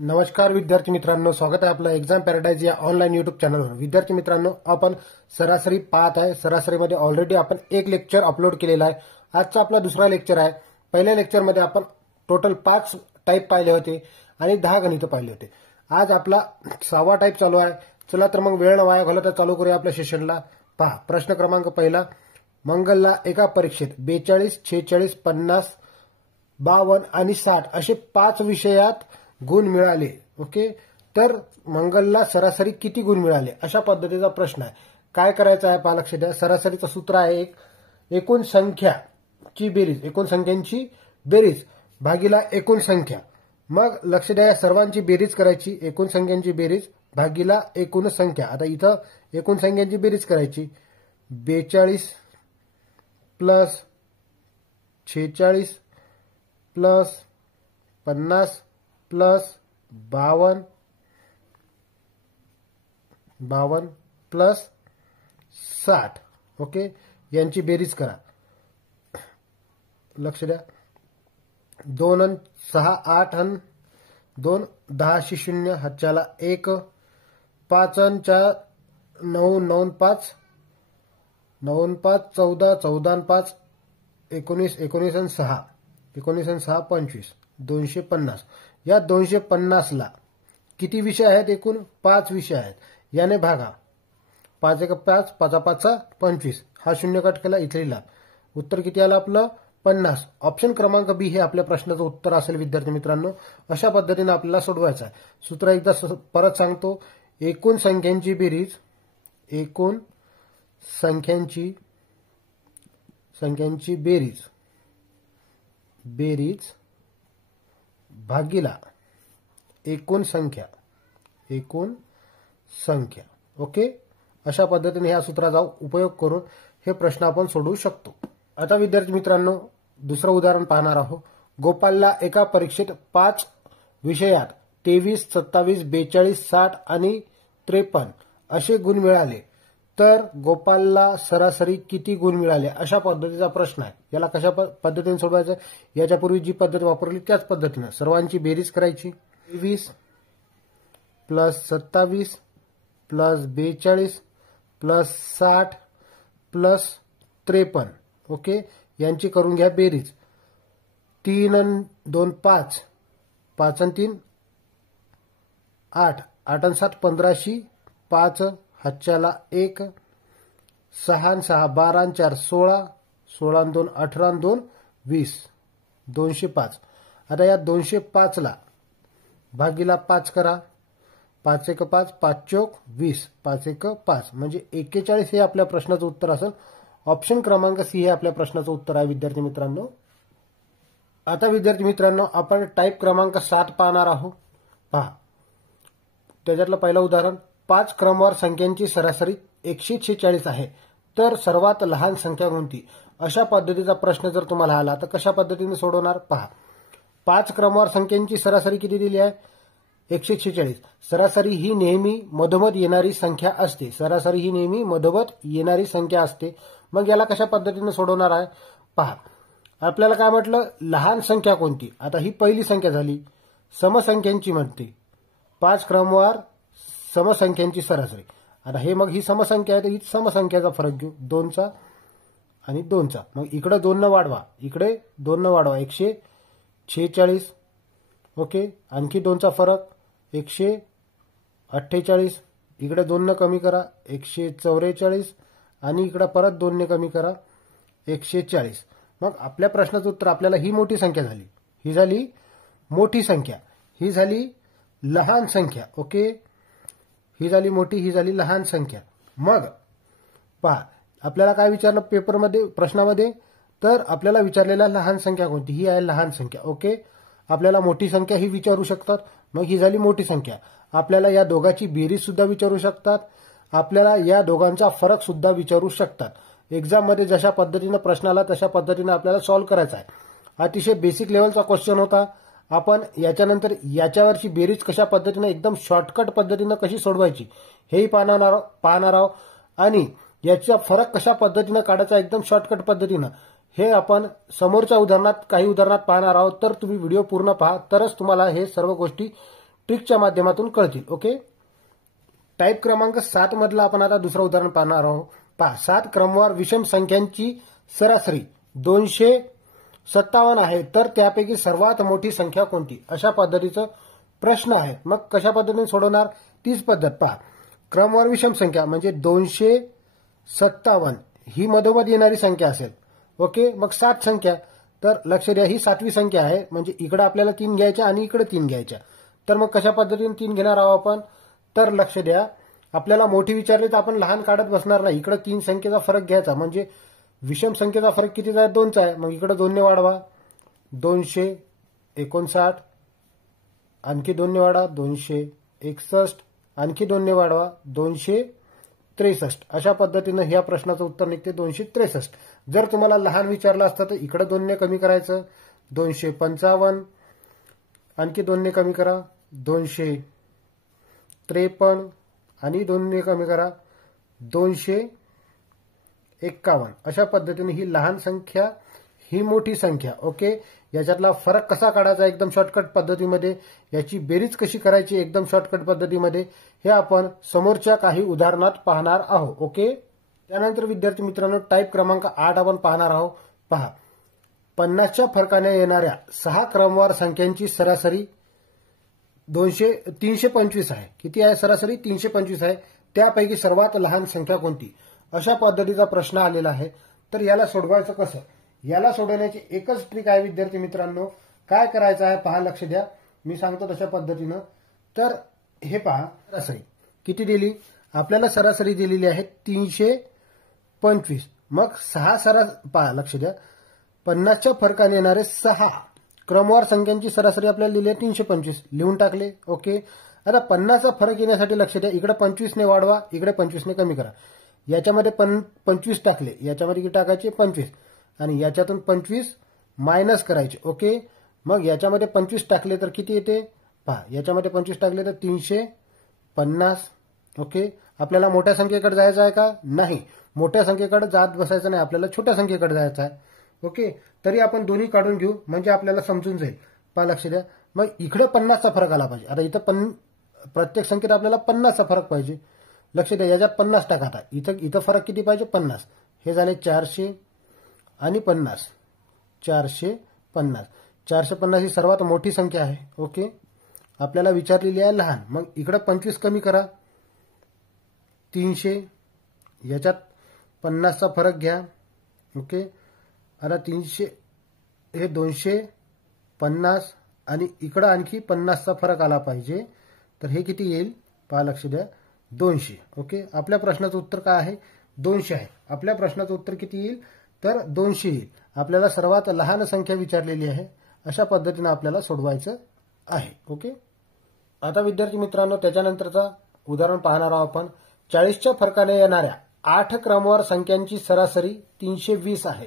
नमस्कार विद्यार्थी मित्रांनो, स्वागत आहे आपलं एक्झाम पॅराडाइज या ऑनलाईन युट्यूब चॅनलवर। विद्यार्थी मित्रांनो, आपण सरासरी पाहत आहे। सरासरीमध्ये ऑलरेडी आपण एक लेक्चर अपलोड केलेला आहे। आजचा आपला दुसरा लेक्चर आहे। पहिल्या लेक्चरमध्ये आपण टोटल 5 टाइप पाहिले होते आणि 10 गणित पाहिले होते। आज आपला 6वा टाइप चालू आहे। चला तर मग वेळ न वाया घालवता चालू करूया आपल्या सेशनला। पहा, प्रश्न क्रमांक पहिला, मंगलला एका परीक्षेत 42, 46, 50, 52 आणि 60 असे 5 विषयात गुण मिळाले। ओके, तर मंगलला सरासरी किती गुण मिळाले अशा पद्धतीचा प्रश्न आहे। काय करायचं आहे पहा, लक्ष द्या। सरासरीचं सूत्र आहे एकूण संख्याची बेरीज, एकूण संख्यांची बेरीज भागिला एकूण संख्या। मग लक्ष द्या, सर्वांची बेरीज करायची, एकूण संख्यांची बेरीज भागिला एकूण संख्या। आता इथं एकूण संख्यांची बेरीज करायची, 42 plus 46 plus 50 plus 52 plus 60। Okay, यांची बेरीज करा। लक्ष द्या, 2 आणि 6 8 आणि 2 10 0 हातच्याला 1, 5 आणि 4 9 9 5 9 5 14 14 आणि 5 19 19 आणि 6 19 आणि 6 25 250। या 250 ला किती विषय आहेत? एकूण 5 विषय आहेत। याने भागा, 5 1 5 5 5 25, हा शून्य कट केला, इथे लिहिला। उत्तर किती आलं आपलं? 50। ऑप्शन क्रमांक बी हे आपल्या प्रश्नाचं उत्तर असेल विद्यार्थी मित्रांनो। अशा पद्धतीने आपल्याला सोडवायचं आहे। सूत्र एकदा परत सांगतो, एकूण संख्यांची बेरीज, एकूण संख्यांची बेरीज भागिला एकूण संख्या, एकूण संख्या। ओके, अशा पद्धतीने ह्या सूत्राचा उपयोग करून हे प्रश्न आपण सोडवू शकतो। आता विद्यार्थी मित्रांनो, दुसरं उदाहरण पाहणार आहोत। गोपालला एका परीक्षेत 5 विषयात 23, 27, 42, 60 आणि 53 असे गुण मिळाले, तर गोपालला सरासरी किती गुण मिळाले अशा पद्धतीचा प्रश्न आहे। याला कशा पद्धतीने सोडवायचं? याच्यापूर्वी जी पद्धत वापरली त्याच पद्धतीने सर्वांची बेरीज करायची, 23 plus 27 plus 42 plus 60 plus 53। Okay, यांची करून घ्या बेरीज। 3 आणि 2 5, 5 आणि 3 8, 8 आणि 7 15, 5 हातच्याला 1, 6 आणि 6 12 आणि 4 16, 16 आणि 2 18 आणि 2 20, 205। आता या 205 ला भागिला 5 करा, 5 1 5 5 चौक 20, 5 1 5 म्हणजे 41 हे आपल्या प्रश्नाचं उत्तर असेल। ऑप्शन क्रमांक सी हे आपल्या प्रश्नाचं उत्तर आहे विद्यार्थी मित्रांनो। आता विद्यार्थी मित्रांनो, आपण टाइप क्रमांक 7 पाहणार आहोत। पहा, त्याच्यातलं पहिलं उदाहरण, 5 क्रमवार संख्यांची सरासरी 146 आहे, तर सर्वात लहान संख्या कोणती अशा पद्धतीचा प्रश्न जर तुम्हाला आला तर कशा पद्धतीने सोडवणार? पहा, 5 क्रमवार संख्यांची सरासरी किती दिली आहे? 146। सरासरी ही नेहमी मधोमध येणारी संख्या असते, सरासरी ही नेहमी मधोमध येणारी संख्या असते। मग याला कशा पद्धतीने सोडवणार आहे? पहा, आपल्याला काय म्हटलं? लहान संख्या कोणती? आता ही पहिली संख्या झाली, समसंख्यांची म्हणते, 5 क्रमवार समसंख्यांची सरासरी। आता हे मग ही समसंख्या आहे, तर ही समसंख्याचा फरक घेऊ, 2चा आणि 2चा। मग इकडे 2 न वाढवा, इकडे 2 न वाढवा, 146। ओके, आणखी 2चा फरक 148, इकडे 2 न कमी करा, 144 आणि इकडे परत 2 ने कमी करा, 140। मग आपल्या प्रश्नाचं उत्तर आपल्याला ही मोठी संख्या झाली, ही झाली मोठी संख्या, ही झाली लहान संख्या। ओके, ही झाली मोठी, ही झाली लहान संख्या। मग पहा, आपल्याला काय विचारलं पेपरमध्ये, प्रश्नामध्ये? तर आपल्याला विचारलेला लहान संख्या कोणती? ही आहे लहान संख्या। ओके, आपल्याला मोठी संख्या ही विचारू शकतात, मग ही झाली मोठी संख्या। आपल्याला या दोघांची बेरीज सुद्धा विचारू शकतात, आपल्याला या दोघांचा फरक सुद्धा विचारू शकतात। एक्झाम मध्ये जशा पद्धतीने प्रश्न आला तशा पद्धतीने आपल्याला सॉल्व्ह करायचा आहे। अतिशय बेसिक लेवलचा क्वेश्चन होता। आपण याच्यानंतर याच्यावरची बेरीज कशा पद्धतीने एकदम शॉर्टकट पद्धतीने कशी सोडवायची हेही पाहणार आहोत आणि याचा फरक कशा पद्धतीने काढायचा एकदम शॉर्टकट पद्धतीने हे आपण समोरच्या उदाहरणात काही उदाहरणात पाहणार आहोत। तर तुम्ही व्हिडिओ पूर्ण पहा, तरच तुम्हाला हे सर्व गोष्टी ट्रिकच्या माध्यमातून कळतील. ओके. टाईप क्रमांक 7 मधला आपण आता दुसरं उदाहरण पाहणार आहोत. पहा, 7 क्रमवार विषम संख्यांची सरासरी 257 आहे, तर त्यापैकी सर्वात मोठी संख्या कोणती? अशा पद्धतीचं प्रश्न आहे. मग कशा पद्धतीने सोडवणार? तीच पद्धत. पहा, क्रमवार विषम संख्या म्हणजे 257 ही मधोमध येणारी संख्या असेल. ओके. मग 7 संख्या, तर लक्ष द्या ही 7वी संख्या आहे, म्हणजे इकडे आपल्याला 3 घ्यायच्या आणि इकडे 3 घ्यायच्या. तर मग कशा पद्धतीने 3 घेणार आहोत आपण? तर लक्ष द्या, आपल्याला मोठी विचारली तर आपण लहान काढत बसणार नाही. इकडे 3 संख्येचा फरक घ्यायचा, म्हणजे विषम संख्येचा फरक कितीचा आहे? 2चा आहे. मग इकडे 2 ने वाढवा, 259, आणखी 2 ने वाढवा 261, आणखी 2 ने वाढवा 263. अशा पद्धतीनं ह्या प्रश्नाचं उत्तर निघते 263. जर तुम्हाला लहान विचारलं असतं तर इकडे 2 ने कमी करायचं 255, आणखी 2 ने कमी करा 253, आणि 2 ने कमी करा 251. अशा पद्धतीने ही लहान संख्या, ही मोठी संख्या. ओके. याच्यातला फरक कसा काढायचा एकदम शॉर्टकट पद्धतीमध्ये, याची बेरीज कशी करायची एकदम शॉर्टकट पद्धतीमध्ये, हे आपण समोरच्या काही उदाहरणात पाहणार आहोत. ओके. त्यानंतर विद्यार्थी मित्रांनो, टाईप क्रमांक 8 आपण पाहणार आहोत. पहा, 50च्या फरकाने येणाऱ्या 6 क्रमवार संख्यांची सरासरी 325 आहे. किती आहे सरासरी? 325 आहे. त्यापैकी सर्वात लहान संख्या कोणती? अशा पद्धतीचा प्रश्न आलेला आहे. तर याला सोडवायचं कसं? याला सोडवण्याची एकच ट्रिक आहे विद्यार्थी मित्रांनो. काय करायचं आहे पहा, लक्ष द्या, मी सांगतो तशा पद्धतीनं. तर हे पहा, सरासरी किती दिली आपल्याला? सरासरी दिलेली आहे 325. मग 6 पहा, लक्ष द्या, 50च्या फरकाने येणारे 6 क्रमवार संख्यांची सरासरी आपल्याला दिली आहे 325. लिहून टाकले. ओके. आता 50चा फरक येण्यासाठी लक्ष द्या, इकडे 25 ने वाढवा, इकडे 25 ने कमी करा. याच्यामध्ये 25 टाकले, याच्यामध्ये किती टाकायचे? 25, आणि याच्यातून 25 मायनस करायचे. ओके. मग याच्यामध्ये 25 टाकले तर किती येते? पहा, याच्यामध्ये 25 टाकले तर 350. ओके. आपल्याला मोठ्या संख्येकडे जायचं आहे का? नाही, मोठ्या संख्येकडे जात बसायचं नाही, आपल्याला छोट्या संख्येकडे जायचं आहे. ओके. तरी आपण दोन्ही काढून घेऊ, म्हणजे आपल्याला समजून जाईल. पहा, लक्ष द्या, मग इकडे 50चा फरक आला पाहिजे. आता इथं प्रत्येक संख्येत आपल्याला 50चा फरक पाहिजे. लक्ष द्या, याच्यात 50 टाका. आता इथं फरक किती पाहिजे? 50. हे झाले 400 आणि 50, 450. 450 ही सर्वात मोठी संख्या आहे. ओके. आपल्याला विचारलेली आहे लहान. मग इकडे 25 कमी करा 300, याच्यात 50चा फरक घ्या. ओके. आता 300 हे 250, आणि इकडं आणखी 50चा फरक आला पाहिजे. तर हे किती येईल? पहा, लक्ष द्या, 200. ओके. आपल्या प्रश्नाचं उत्तर काय आहे? 200 आहे. आपल्या प्रश्नाचं उत्तर किती येईल? तर 200 येईल. आपल्याला सर्वात लहान संख्या विचारलेली आहे. अशा पद्धतीने आपल्याला सोडवायचं आहे. ओके. आता विद्यार्थी मित्रांनो, त्याच्यानंतरचा उदाहरण पाहणार आहोत आपण. 40च्या फरकाने येणाऱ्या 8 क्रमवार संख्यांची सरासरी 320 आहे,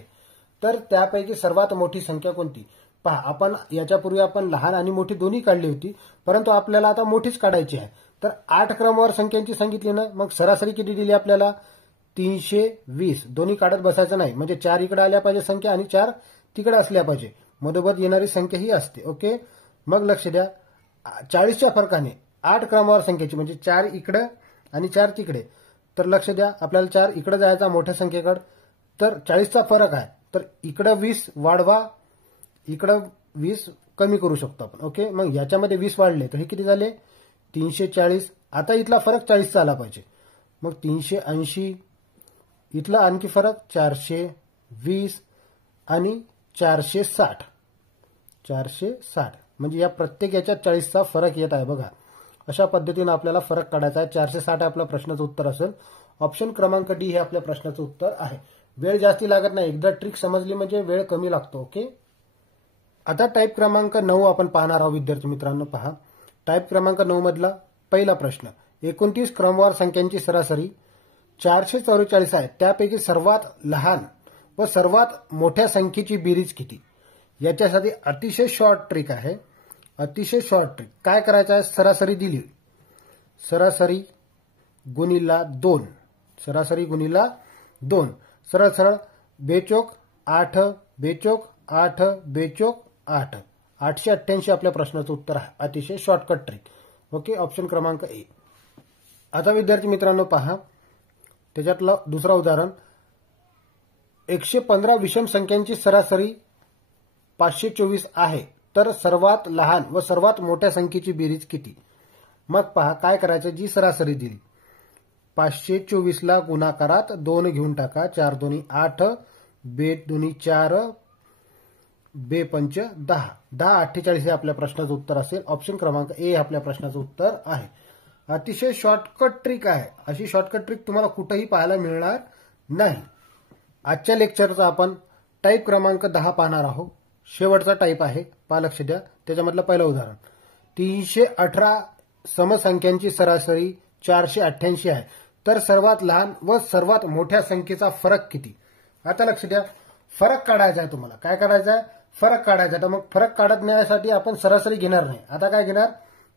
तर त्यापैकी सर्वात मोठी संख्या कोणती? पहा, आपण याच्यापूर्वी आपण लहान आणि मोठी दोन्ही काढली होती, परंतु आपल्याला आता मोठीच काढायची आहे. तर 8 क्रमवार संख्यांची सांगितली ना, मग सरासरी किती दिली आपल्याला? 320. दोन्ही काढत बसायचं नाही, म्हणजे 4 इकडे आल्या पाहिजे संख्या आणि 4 तिकडे असल्या पाहिजे. मधोमध येणारी संख्या ही असते. ओके. मग लक्ष द्या, 40च्या फरकाने 8 क्रमवार संख्येची, म्हणजे 4 इकडे आणि 4 तिकडे. तर लक्ष द्या, आपल्याला 4 इकडे जायचा मोठ्या संख्येकडे, तर 40चा फरक आहे, तर इकडे 20 वाढवा, इकडे 20 कमी करू शकतो आपण. ओके. मग याच्यामध्ये 20 वाढले तर हे किती झाले? 340. आता इथला फरक 40चा आला पाहिजे, मग 380. इथला आणखी फरक 420 आणि 460. 460 म्हणजे या प्रत्येक याच्यात 40चा फरक येत आहे. बघा, अशा पद्धतीने आपल्याला फरक काढायचा आहे. 460 आपल्या प्रश्नाचं उत्तर असेल. ऑप्शन क्रमांक डी हे आपल्या प्रश्नाचं उत्तर आहे. वेळ जास्ती लागत नाही, एकदा ट्रिक समजली म्हणजे वेळ कमी लागतो. ओके. आता टाईप क्रमांक 9 आपण पाहणार आहोत विद्यार्थी मित्रांनो. पहा, टाईप क्रमांक 9 मधला पहिला प्रश्न. 29 क्रमवार संख्यांची सरासरी 444 आहे, त्यापैकी सर्वात लहान व सर्वात मोठ्या संख्येची बेरीज किती? याच्यासाठी अतिशय शॉर्ट ट्रिक आहे. अतिशय शॉर्ट ट्रिक काय करायचं आहे? सरासरी दिली, सरासरी गुणिला 2, सरासरी गुणिला 2, सरळ सरळ बेचोक 8, बेचोक 8, बेचोक 8. 888 आपल्या प्रश्नाचं उत्तर आहे. अतिशय शॉर्टकट ट्रिक. ओके, ऑप्शन क्रमांक ए. आता विद्यार्थी मित्रांनो पहा, त्याच्यातलं दुसरा उदाहरण, 115 विषम संख्यांची सरासरी 524 आहे, तर सर्वात लहान व सर्वात मोठ्या संख्येची बेरीज किती? मग पहा काय करायचं, जी सरासरी दिली 524ला गुणाकारात 2 घेऊन टाका, 4 दोन्ही 8, बेट दोन्ही 4, बे पंच 10, 10×48 हे आपल्या प्रश्नाचं उत्तर असेल. ऑप्शन क्रमांक ए आपल्या प्रश्नाचं उत्तर आहे. अतिशय शॉर्टकट ट्रिक आहे, अशी शॉर्टकट ट्रिक तुम्हाला कुठेही पाहायला मिळणार नाही. आजच्या लेक्चरचा आपण टाईप क्रमांक 10 पाहणार आहोत. शेवटचा टाईप आहे, पहा लक्ष द्या. त्याच्यामधलं पहिलं उदाहरण, 318 समसंख्यांची सरासरी 488 आहे, तर सर्वात लहान व सर्वात मोठ्या संख्येचा फरक किती? आता लक्ष द्या, फरक काढायचा आहे तुम्हाला. काय काढायचा आहे? फरक काढायचा. तर मग फरक काढण्यासाठी आपण सरासरी घेणार नाही. आता काय घेणार?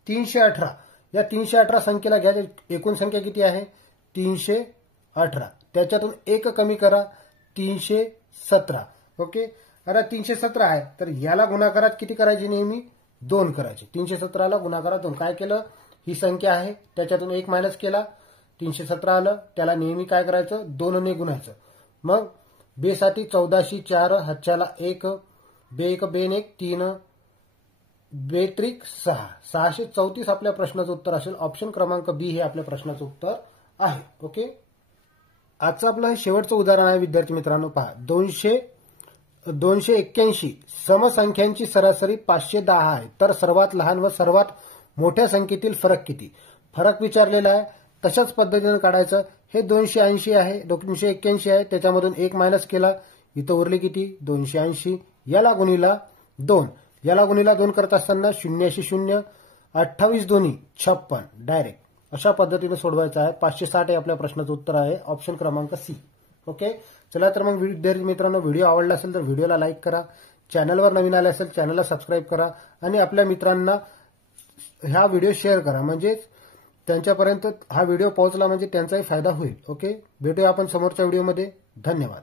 318. या 318 संख्येला घ्या, एकूण संख्या किती आहे? 318. त्याच्यातून एक कमी करा, 317. ओके, आता 317 आहे, तर याला गुणाकारात किती करायची? नेहमी 2 करायचे. 317ला गुणाकारात 2. काय केलं? ही संख्या आहे, त्याच्यातून एक मायनस केला, 317 आलं. त्याला नेहमी काय करायचं? 2 ने गुणायचं. मग बेसाठी 14शी 4, हातच्याला 1, बे 1 बेन 1 3, बेत्रिक 6, 634 आपल्या प्रश्नाचं उत्तर असेल. ऑप्शन क्रमांक बी हे आपल्या प्रश्नाचं उत्तर आहे. ओके, आजचं आपलं हे शेवटचं उदाहरण आहे विद्यार्थी मित्रांनो. पहा, 281 समसंख्यांची सरासरी 510 आहे, तर सर्वात लहान व सर्वात मोठ्या संख्येतील फरक किती? फरक विचारलेला आहे, तशाच पद्धतीने काढायचं. हे 280 आहे, 281 आहे, त्याच्यामधून एक मायनस केला, इथं उरले किती? 280. याला गुणिला 2, याला गुणिला 2 करत असताना 0 28 दोन्ही 56 डायरेक्ट अशा पद्धतीने सोडवायचं आहे. 560 हे आपल्या प्रश्नाचं उत्तर आहे. ऑप्शन क्रमांक सी. ओके, चला तर मग विद्यार्थी मित्रांनो, व्हिडिओ आवडला असेल तर व्हिडिओला लाईक करा, चॅनलवर नवीन आले असेल चॅनलला सबस्क्राईब करा आणि आपल्या मित्रांना हा व्हिडिओ शेअर करा, म्हणजे त्यांच्यापर्यंत हा व्हिडिओ पोहोचला म्हणजे त्यांचाही फायदा होईल. ओके, भेटूया आपण समोरच्या व्हिडिओमध्ये. धन्यवाद.